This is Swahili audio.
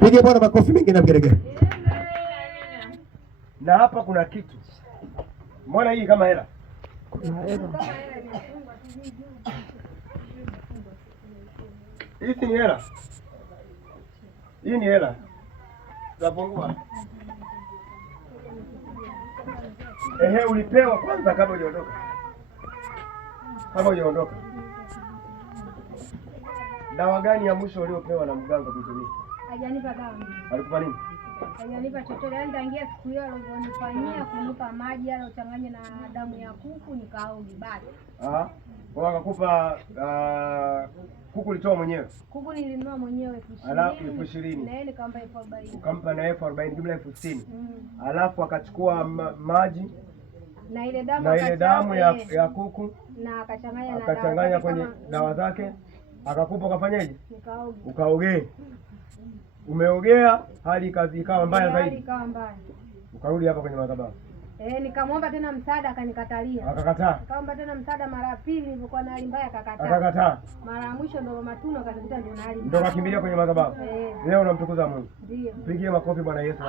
Pigie Bwana makofi mengi na vigelegele. Na hapa kuna kitu. Mbona hii kama hela? Hii ni hela. Hii ni hela. Zapungua. Ulipewa kwanza kabla hujaondoka. Kabla hujaondoka. Dawa gani ya mwisho uliopewa na mganga kutumia? Hajanipa dawa. Alikupa nini? Hajanipa chochote. Yaani tangia siku hiyo alionifanyia kunipa maji yalochanganya na damu ya kuku nikaoge basi. Kwa akakupa kuku ulitoa mwenyewe? Kuku nilinunua mwenyewe 20,000. Alafu 20,000. Na yeye nikampa 40,000. Ukampa na 40,000 jumla 60,000. Alafu akachukua maji na ile damu ya kuku na akachanganya kwenye dawa zake akakupa, ukafanyaje? Nikaoge. Ukaogee. Umeogea hali kazi ikawa mbaya zaidi. Hali ikawa mbaya. Ukarudi hapa kwenye madhabahu. Nikamwomba tena msaada akanikatalia. Akakataa. Nikaomba tena msaada mara pili nilipokuwa na hali mbaya akakataa. Akakataa. Mara ya mwisho ndo Matuno akanikuta ndo na hali mbaya. Ndio kakimbilia kwenye madhabahu. Leo unamtukuza Mungu. Ndio. Pigie makofi Bwana Yesu.